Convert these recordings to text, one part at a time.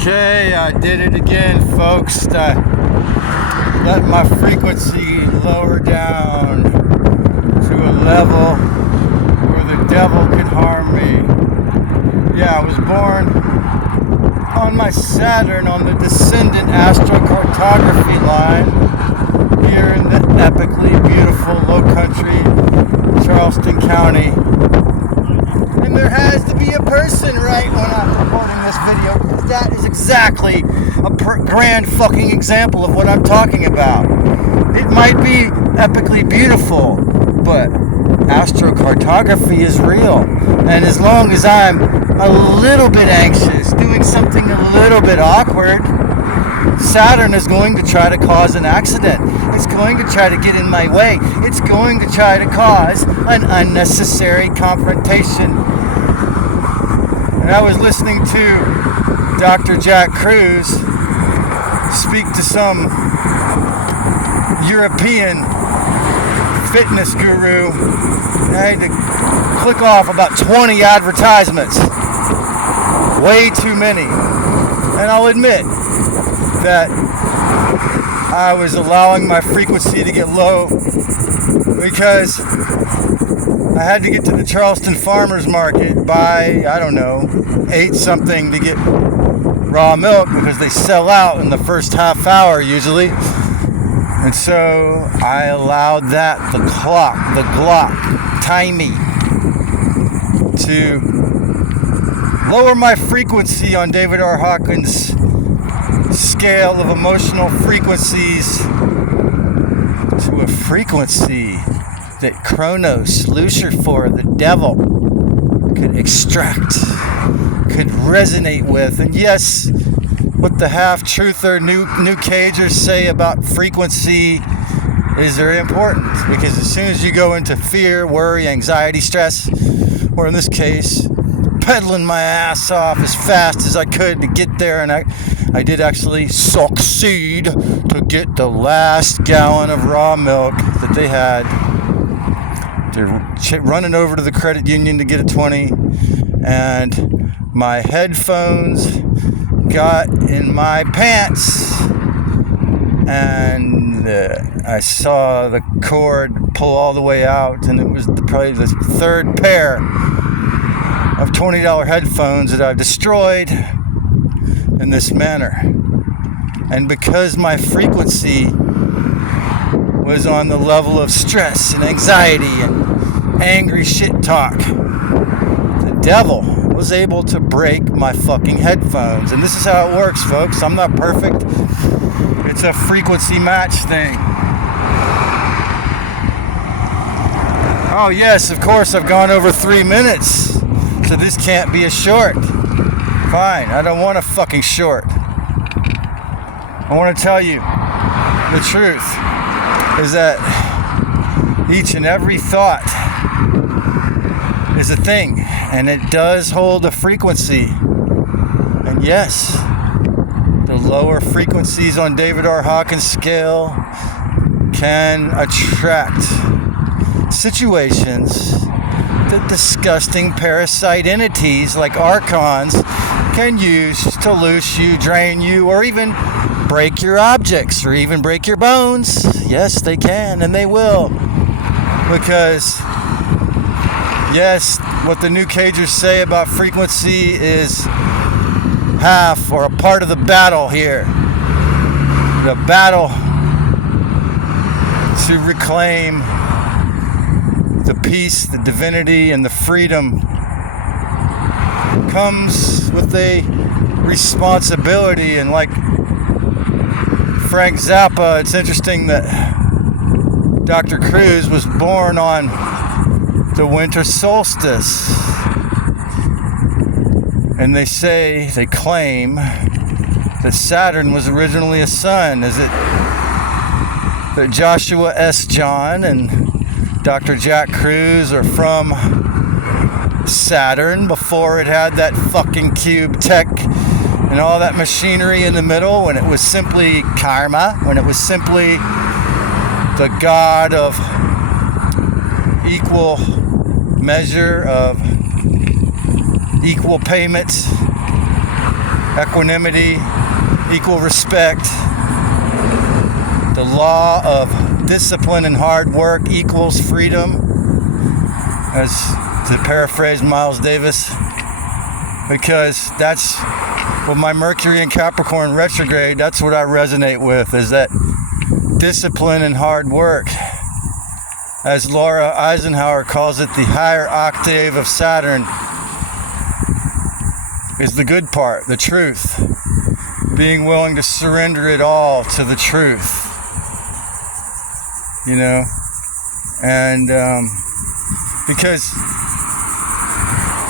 Okay, I did it again, folks. Let my frequency lower down to a level where the devil can harm me. Yeah, I was born on my Saturn on the descendant astrocartography line here in the epically beautiful low country, Charleston County. And there has to be a person right when I'm recording this video, because that is exactly a grand fucking example of what I'm talking about. It might be epically beautiful, but astrocartography is real. And as long as I'm a little bit anxious, doing something a little bit awkward, Saturn is going to try to cause an accident. It's going to try to get in my way. It's going to try to cause an unnecessary confrontation. And I was listening to Dr. Jack Kruse speak to some European fitness guru. I had to click off about 20 advertisements. Way too many. And I'll admit that I was allowing my frequency to get low because I had to get to the Charleston Farmers Market by, 8 something to get raw milk, because they sell out in the first half hour usually. And so I allowed that, the Glock, timey, to lower my frequency on David R. Hawkins' scale of emotional frequencies to a frequency that Kronos, Lucifer, the devil, could extract, could resonate with. And yes, what the half-truther New Cagers say about frequency is very important, because as soon as you go into fear, worry, anxiety, stress, or in this case, pedaling my ass off as fast as I could to get there, and I did actually succeed to get the last gallon of raw milk that they had. They're running over to the credit union to get a 20, and my headphones got in my pants, and I saw the cord pull all the way out, and it was probably the third pair of $20 headphones that I've destroyed in this manner. And because my frequency was on the level of stress and anxiety and angry shit talk, the devil was able to break my fucking headphones. And this is how it works, folks. I'm not perfect. It's a frequency match thing. Oh yes, of course, I've gone over 3 minutes, so this can't be a short. Fine, I don't want a fucking short. I want to tell you the truth is that each and every thought is a thing, and it does hold a frequency. And yes, the lower frequencies on David R. Hawkins' scale can attract situations that disgusting parasite entities like archons can use to loose you, drain you, or even break your objects, or even break your bones. Yes, they can, and they will. Because, yes, what the New Cagers say about frequency is half or a part of the battle here. The battle to reclaim the peace, the divinity, and the freedom comes with a responsibility. And like Frank Zappa, it's interesting that Dr. Kruse was born on the winter solstice. And they claim that Saturn was originally a sun. Is it that Joshua S. John and Dr. Jack Kruse are from Saturn before it had that fucking cube tech and all that machinery in the middle, when it was simply karma, when it was simply the god of equal measure of equal payments equanimity, equal respect. The law of discipline and hard work equals freedom, as to paraphrase Miles Davis, because that's what my Mercury in Capricorn retrograde, that's what I resonate with, is that discipline and hard work. As Laura Eisenhower calls it, the higher octave of Saturn is the good part, the truth. Being willing to surrender it all to the truth. You know? And because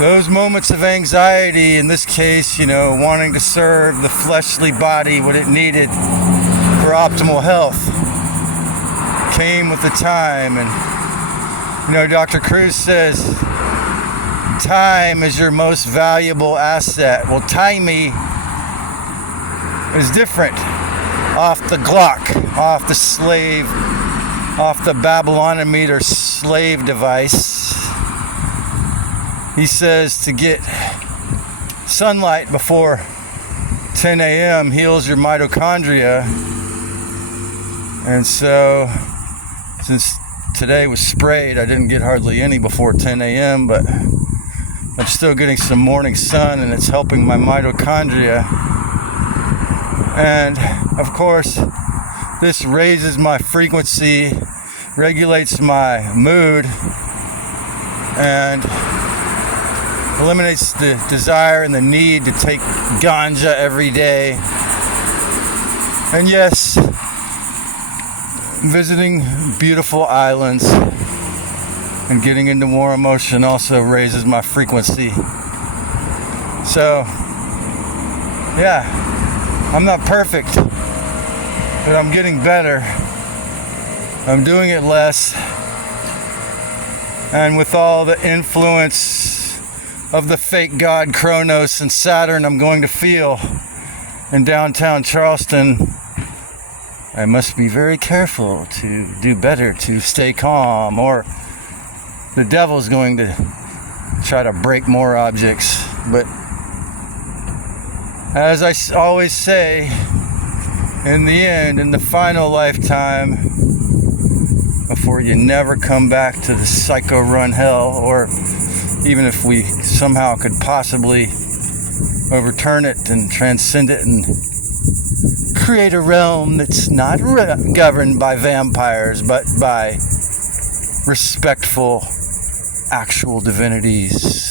those moments of anxiety, in this case, you know, wanting to serve the fleshly body what it needed for optimal health, came with the time. And you know, Dr. Cruz says time is your most valuable asset. Well, timey is different. Off the Glock, off the slave, off the Babylonimeter slave device. He says to get sunlight before 10 a.m. heals your mitochondria. And so, since today was sprayed, I didn't get hardly any before 10 a.m., but I'm still getting some morning sun, and it's helping my mitochondria. And, of course, this raises my frequency, regulates my mood, and eliminates the desire and the need to take ganja every day. And yes, visiting beautiful islands and getting into more emotion also raises my frequency. So, yeah, I'm not perfect, but I'm getting better. I'm doing it less. And with all the influence of the fake god Kronos and Saturn I'm going to feel in downtown Charleston, I must be very careful to do better, to stay calm, or the devil's going to try to break more objects. But as I always say, in the end, in the final lifetime, before you never come back to the psycho run hell, or even if we somehow could possibly overturn it and transcend it and create a realm that's not governed by vampires, but by respectful, actual divinities,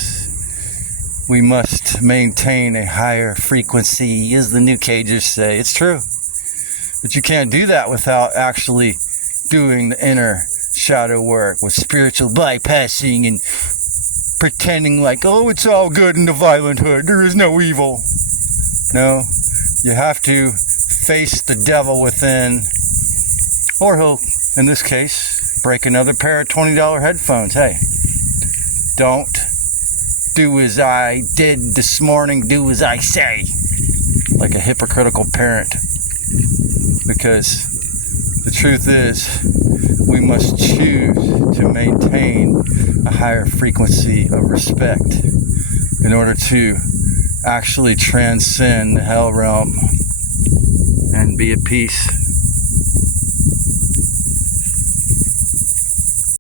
we must maintain a higher frequency, as the New Cagers say. It's true. But you can't do that without actually doing the inner shadow work with spiritual bypassing and pretending like, oh, it's all good in the violent hood, there is no evil. No, you have to face the devil within, or he'll, in this case, break another pair of $20 headphones. Hey, don't do as I did this morning, do as I say, like a hypocritical parent. Because the truth is, we must choose to maintain a higher frequency of respect in order to actually transcend the hell realm and be at peace.